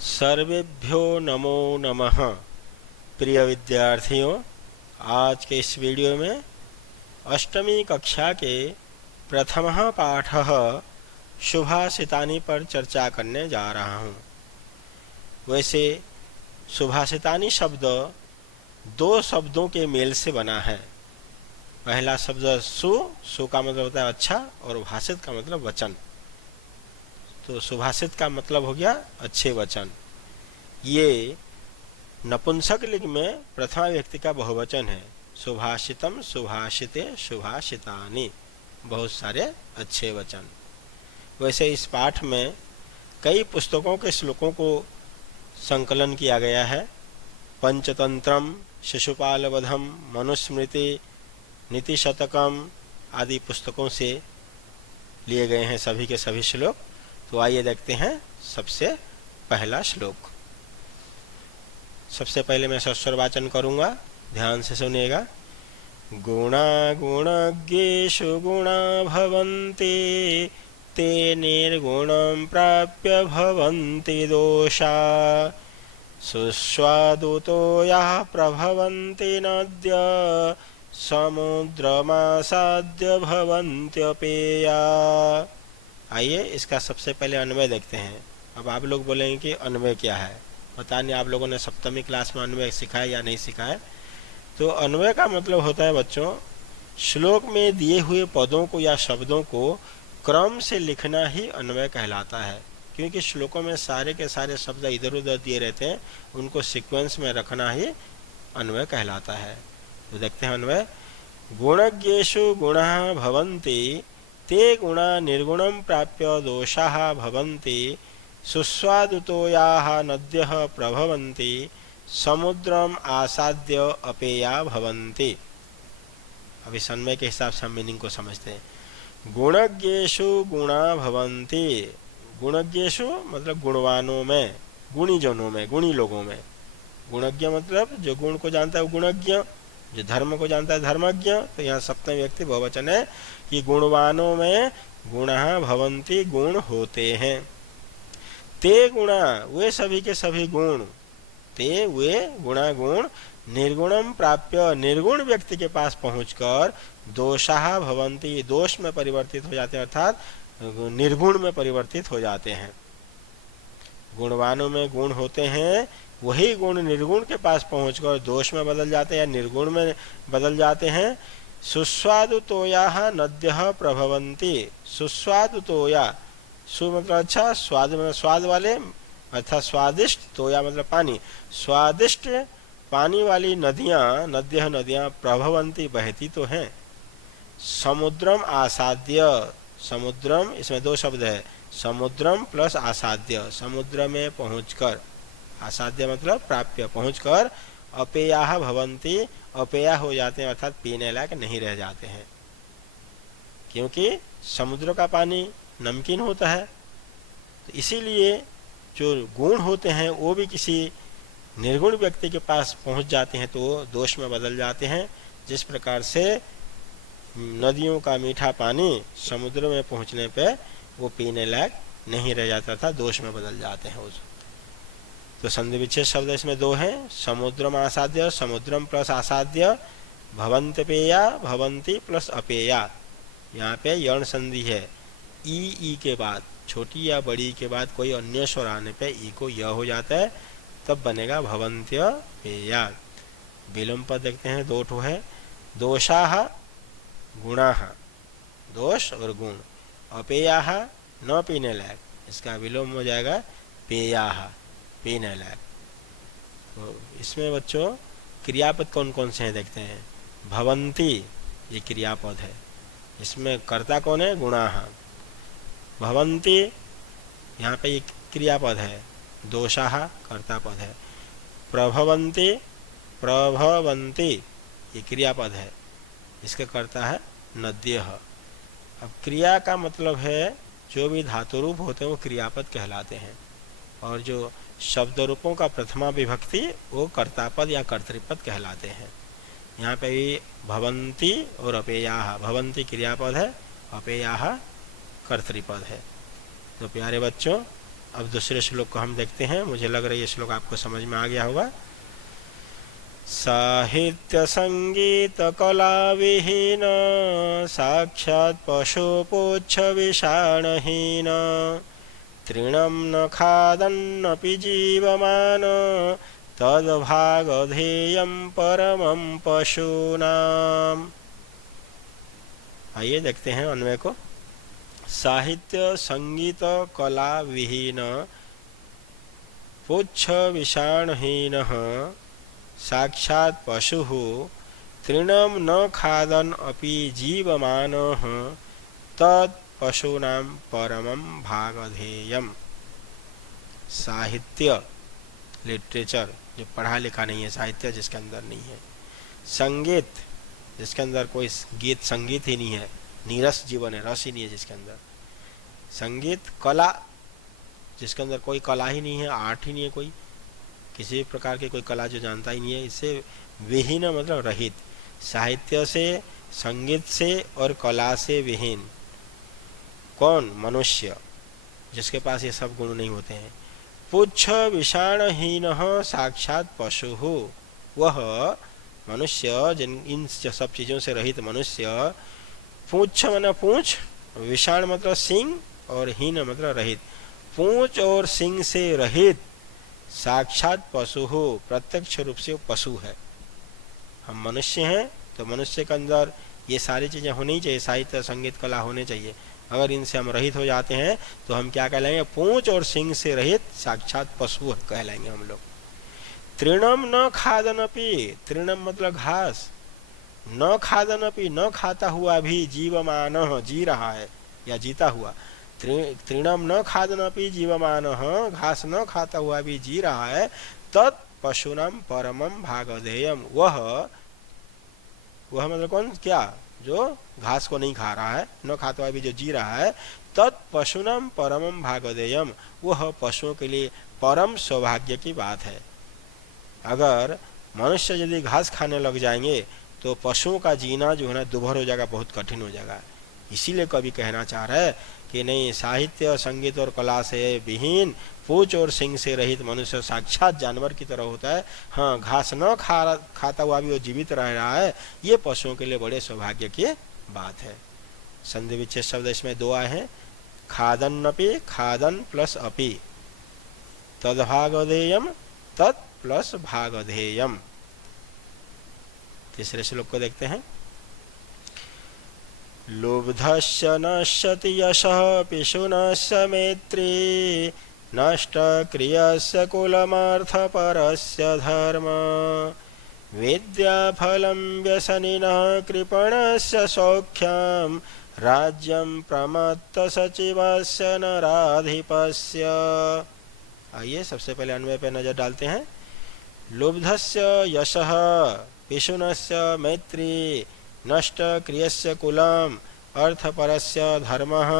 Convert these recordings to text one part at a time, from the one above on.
सर्वेभ्यो नमो नमः। प्रिय विद्यार्थियों, आज के इस वीडियो में अष्टमी कक्षा के प्रथम पाठ सुभाषितानि पर चर्चा करने जा रहा हूँ। वैसे सुभाषितानि शब्द दो शब्दों के मेल से बना है। पहला शब्द सु का मतलब होता है अच्छा और भाषित का मतलब वचन। तो सुभाषित का मतलब हो गया अच्छे वचन। ये नपुंसक लिंग में प्रथमा व्यक्ति का बहुवचन है। सुभाषितम, सुभाषिते, सुभाषितानि, बहुत सारे अच्छे वचन। वैसे इस पाठ में कई पुस्तकों के श्लोकों को संकलन किया गया है। पंचतंत्रम, शिशुपाल वधम, मनुस्मृति, नीतिशतकम आदि पुस्तकों से लिए गए हैं सभी के सभी श्लोक। तो आइए देखते हैं सबसे पहला श्लोक। सबसे पहले मैं सस्वर वाचन करूंगा, ध्यान से सुनिएगा। गुणा गुणज्ञेषु गुणा भवन्ति, ते निर्गुणं प्राप्य भवन्ति दोषा। सुस्वादुतो याः प्रभवन्ति नद्य, समुद्रमासाद्य भवन्त्यपेया। आइए इसका सबसे पहले अन्वय देखते हैं। अब आप लोग बोलेंगे कि अन्वय क्या है। पता नहीं आप लोगों ने सप्तमी क्लास में अन्वय सीखा है या नहीं सीखा है। तो अन्वय का मतलब होता है बच्चों, श्लोक में दिए हुए पदों को या शब्दों को क्रम से लिखना ही अन्वय कहलाता है। क्योंकि श्लोकों में सारे के सारे शब्द इधर उधर दिए रहते हैं, उनको सीक्वेंस में रखना ही अन्वय कहलाता है। तो देखते हैं अन्वय। गुणज्ञेषु गुणाः भवन्ति, ते गुणा निर्गुणं प्राप्य दोषाः भवन्ति। सुस्वादुतो याः नद्यः प्रभवन्ति, समुद्रम आसाद्य अपेया भवन्ति। अब इस अन्वय के हिसाब से हम मीनिंग को समझते हैं। गुणज्ञेषु गुणा भवन्ति, गुणज्ञेषु मतलब गुणवानों में, गुणीजनों में, गुणी लोगों में। गुणज्ञ मतलब जो गुण को जानता है वो गुणज्ञ, जो धर्म को जानता है धर्मज्ञ। तो यहाँ सप्तम व्यक्ति बहुवचन है कि गुणवानों में गुणः भवन्ति, गुण होते हैं। ते गुणा, वे सभी के सभी गुण, ते वे गुणा गुण, निर्गुणम प्राप्य, निर्गुण व्यक्ति के पास पहुंचकर दोषाः भवन्ति, दोष में परिवर्तित हो जाते हैं, अर्थात निर्गुण में परिवर्तित हो जाते हैं। गुणवानों में गुण होते हैं, वही गुण निर्गुण के पास पहुंचकर दोष में बदल जाते हैं या निर्गुण में बदल जाते हैं। सुस्वादुतोयाः नद्यः प्रभवन्ति, सुस्वादुतोया, सु मतलब अच्छा, स्वाद मतलब स्वाद वाले अर्थात स्वादिष्ट, तोया मतलब पानी, स्वादिष्ट पानी वाली नदियाँ, नद्यः नदियाँ, प्रभवन्ति बहती तो हैं। समुद्रम आसाद्य, समुद्रम इसमें दो शब्द है, समुद्रम प्लस आसाद्य, समुद्र में पहुंचकर, आसाद्य मतलब प्राप्य, पहुंचकर, अपेयाः भवन्ति, अपेया हो जाते हैं अर्थात पीने लायक नहीं रह जाते हैं। क्योंकि समुद्र का पानी नमकीन होता है, तो इसीलिए जो गुण होते हैं वो भी किसी निर्गुण व्यक्ति के पास पहुंच जाते हैं तो दोष में बदल जाते हैं। जिस प्रकार से नदियों का मीठा पानी समुद्र में पहुंचने पे वो पीने लायक नहीं रह जाता था, दोष में बदल जाते हैं उस। तो संधि विच्छेद शब्द इसमें दो हैं, समुद्रम आसाद्य, समुद्रम प्लस आसाद्य, भवन्त्यपेया, भवन्ति प्लस अपेया। यहाँ पे यण संधि है, ई के बाद, छोटी या बड़ी के बाद कोई अन्य स्वर आने पे ई को य हो जाता है, तब बनेगा भवन्त्य पेया। विलोम पद देखते हैं, दो ठो है। दोषाः गुणाः, दोष और गुण, अपेयाः न पीने लायक, इसका विलोम हो जाएगा पेयाः, पीने लायक। तो इसमें बच्चों क्रियापद कौन कौन से हैं देखते हैं। भवन्ति ये क्रियापद है, इसमें कर्ता कौन है, गुणाः। भवन्ति यहाँ पे ये क्रियापद है, दोषाः कर्ता पद है। प्रभवन्ति, प्रभवन्ति ये क्रियापद है, इसका कर्ता है नद्यः। अब क्रिया का मतलब है जो भी धातु रूप होते हैं वो क्रियापद कहलाते हैं, और जो शब्द रूपों का प्रथमा विभक्ति वो कर्तापद या कर्तृपद कहलाते हैं। यहाँ पे भी भवन्ति और अपेयाः, भवन्ति क्रियापद है, अपेयाः कर्तृपद है। तो प्यारे बच्चों, अब दूसरे श्लोक को हम देखते हैं। मुझे लग रहा है ये श्लोक आपको समझ में आ गया होगा। साहित्य संगीत कला विहीन साक्षात् पशुपुच्छ विषाणहीन तृणं न खादन्नपि जीवमान तद्भागधेयं परमं पशूनाम्। आइए देखते हैं अन्वय को। साहित्य संगीत कला विहीन पुच्छ विषाणहीन साक्षात् पशु तृणं न खादन् अपि जीवमानः तत् पशूनां परमं भागधेयम्। साहित्य लिटरेचर जो पढ़ा लिखा नहीं है, साहित्य जिसके अंदर नहीं है। संगीत जिसके अंदर कोई गीत संगीत ही नहीं है, नीरस जीवन है, रस ही नहीं है जिसके अंदर। संगीत कला जिसके अंदर कोई कला ही नहीं है, आर्ट ही नहीं है, कोई किसी भी प्रकार की कोई कला जो जानता ही नहीं है, इससे विहीन मतलब रहित। साहित्य से, संगीत से और कला से विहीन कौन? मनुष्य, जिसके पास ये सब गुण नहीं होते हैं। पुच्छ विषाणहीन साक्षात् पशु, वह मनुष्य जिन इन सब चीज़ों से रहित मनुष्य। पूंछ मतलब पूंछ, विषाण मतलब सिंह और हीन मतलब रहित। पूंछ और सिंह से रहित साक्षात पशु हो, प्रत्यक्ष रूप से पशु है। हम मनुष्य हैं तो मनुष्य के अंदर ये सारी चीज़ें होनी चाहिए, साहित्य संगीत कला होने चाहिए। अगर इनसे हम रहित हो जाते हैं तो हम क्या कहलाएंगे? पूंछ और सिंह से रहित साक्षात पशु कहलाएंगे हम लोग। तृणम न खादनपि, तृणम मतलब घास, न खादनपि न खाता हुआ भी जीवमान जी रहा है या जीता हुआ। तृणम न खादनपि जीवमान, घास न खाता हुआ भी जी रहा है। तत् पशुनाम परमम भागधेयम, वह मतलब कौन? क्या? जो घास को नहीं खा रहा है, न खाता हुआ भी जो जी रहा है। तत् पशुनाम परमम भागधेयम, वह पशुओं के लिए परम सौभाग्य की बात है। अगर मनुष्य यदि घास खाने लग जाएंगे तो पशुओं का जीना जो है ना दुभर हो जाएगा, बहुत कठिन हो जाएगा। इसीलिए कवि कहना चाह रहा है कि नहीं, साहित्य संगीत और कला से विहीन, पूंछ और सिंह से रहित मनुष्य साक्षात जानवर की तरह होता है। हाँ, घास न खाता हुआ भी वो जीवित रह रहा है, ये पशुओं के लिए बड़े सौभाग्य की बात है। संधि विच्छेद शब्द इसमें दो आए हैं, खादन्नपि, खादन प्लस अपि, तद्भागधेयम, तत् प्लस भागधेयम। तीसरे श्लोक को देखते हैं। लुब्धस्य नश्यति यशः पिशुनस्य मैत्री नष्टक्रियस्य कुलमर्थपरस्य धर्म विद्याफलं व्यसनिनः कृपणस्य सौख्यं राज्यं प्रमत्तसचिवस्य नराधिपस्य। आइए सबसे पहले अन्वय पे नजर डालते हैं। लुब्धस्य यशः पिशुनस्य मैत्री नष्टक्रियस्य कुलम अर्थपरस्य धर्मः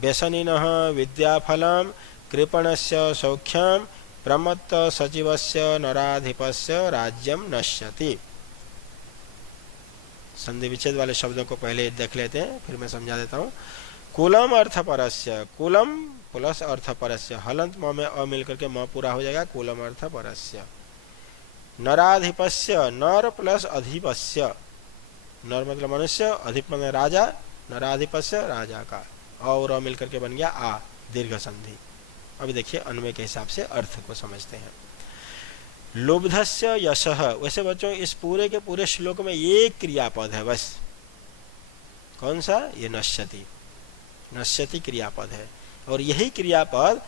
व्यसनिनः विद्याफलं कृपणस्य सौख्यं प्रमत्त सचिवस्य नराधिपस्य राज्यम नश्यति। संधि विच्छेद वाले शब्दों को पहले देख लेते हैं, फिर मैं समझा देता हूँ। कुलम अर्थपरस्य, कुलम प्लस अर्थपरस्य, हलंत म में अ मिल करके म पूरा हो जाएगा, कुलम अर्थपरस्य। नराधिपस्य, नर प्लस अधिपस्य, नर मतलब मनुष्य, अधिप मतलब राजा, नराधिपस्य राजा का, और अ मिल करके बन गया आ, दीर्घ संधि। अभी देखिए अन्वय के हिसाब से अर्थ को समझते हैं। लुब्धस्य यशः, वैसे बच्चों इस पूरे के पूरे श्लोक में एक क्रियापद है बस। कौन सा? ये नश्यति, नश्यति क्रियापद है, और यही क्रियापद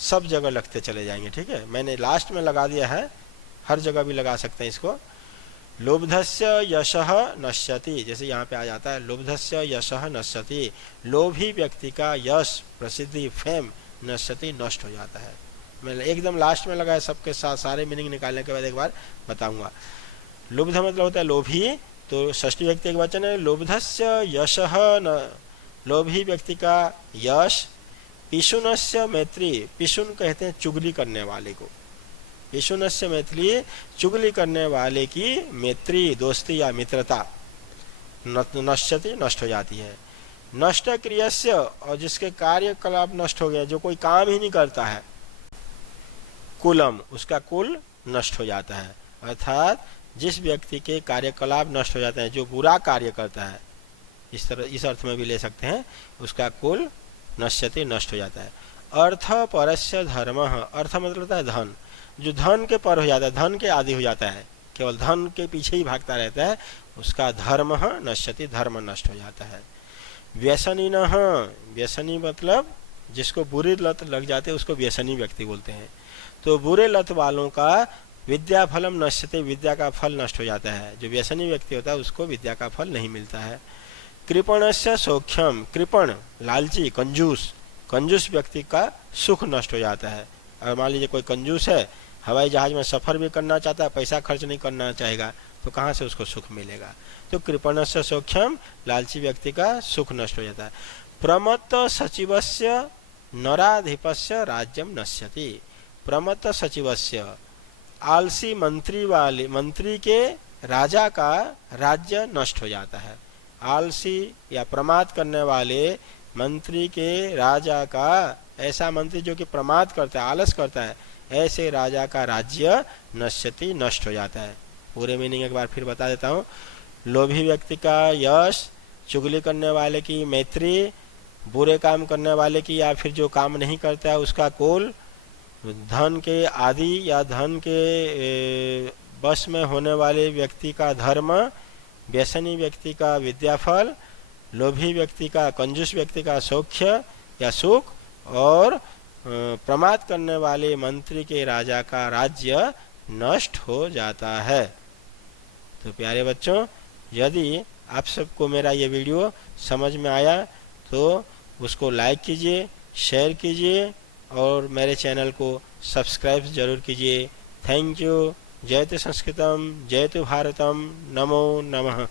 सब जगह लगते चले जाएंगे। ठीक है, मैंने लास्ट में लगा दिया है, हर जगह भी लगा सकते हैं इसको। लुब्धस्य यशः नश्यति, जैसे यहाँ पे आ जाता है लुब्धस्य यशः नश्यति, लोभी व्यक्ति का यश, प्रसिद्धि, फेम नश्यति नष्ट हो जाता है। मैं एकदम लास्ट में लगा है, सबके साथ सारे मीनिंग निकालने के बाद एक बार बताऊंगा। लुब्ध मतलब होता है लोभी, तो षष्ठी व्यक्ति एक वचन है। लुब्धस्य यशः न, लोभी व्यक्ति का यश। पिशुनस्य मैत्री, पिशुन कहते हैं चुगली करने वाले को, पिशुनस्य मैत्री चुगली करने वाले की मैत्री, दोस्ती या मित्रता नश्यति नष्ट हो जाती है। नष्ट क्रियस्य, और जिसके कार्यकलाप नष्ट हो गया, जो कोई काम ही नहीं करता है, कुलम, उसका कुल नष्ट हो जाता है। अर्थात जिस व्यक्ति के कार्यकलाप नष्ट हो जाते हैं, जो बुरा कार्य करता है, इस तरह इस अर्थ में भी ले सकते हैं, उसका कुल नश्यति, नष्ट हो जाता है। अर्थ परस्य धर्म, अर्थ मतलब होता है धन, जो धन के पर हो जाता है, धन के आदि हो जाता है, केवल धन के पीछे ही भागता रहता है, उसका धर्म नश्यति, धर्म नष्ट हो जाता है। व्यसनिन, व्यसनी मतलब जिसको बुरी लत लग जाते है उसको व्यसनी व्यक्ति बोलते हैं। तो बुरे लत वालों का विद्या फलम नश्यते, विद्या का फल नष्ट हो जाता है। जो व्यसनी व्यक्ति होता है उसको विद्या का फल नहीं मिलता है। कृपणस्य सौख्यम, कृपण लालची, कंजूस, कंजूस व्यक्ति का सुख नष्ट हो जाता है। अगर मान लीजिए कोई कंजूस है, हवाई जहाज में सफ़र भी करना चाहता है, पैसा खर्च नहीं करना चाहेगा, तो कहाँ से उसको सुख मिलेगा। तो कृपणस्य सौख्यम, लालची व्यक्ति का सुख नष्ट हो जाता है। प्रमत्त सचिवस्य नराधिपस्य राज्यम नश्यति, प्रमत्त सचिवस्य, आलसी मंत्री वाले, मंत्री के राजा का राज्य नष्ट हो जाता है। आलसी या प्रमाद करने वाले मंत्री के राजा का, ऐसा मंत्री जो कि प्रमाद करता है, आलस करता है, ऐसे राजा का राज्य नश्यति, नष्ट हो जाता है। पूरे मीनिंग एक बार फिर बता देता हूँ। लोभी व्यक्ति का यश, चुगली करने वाले की मैत्री, बुरे काम करने वाले की या फिर जो काम नहीं करता है उसका कुल, धन के आदि या धन के बस में होने वाले व्यक्ति का धर्म, व्यसनी व्यक्ति का विद्याफल, लोभी व्यक्ति का, कंजूस व्यक्ति का सौख्य या सुख, और प्रमाद करने वाले मंत्री के राजा का राज्य नष्ट हो जाता है। तो प्यारे बच्चों, यदि आप सबको मेरा ये वीडियो समझ में आया तो उसको लाइक कीजिए, शेयर कीजिए और मेरे चैनल को सब्सक्राइब जरूर कीजिए। Thank you. जयतु संस्कृतम, जयतु भारतम, नमो नमः।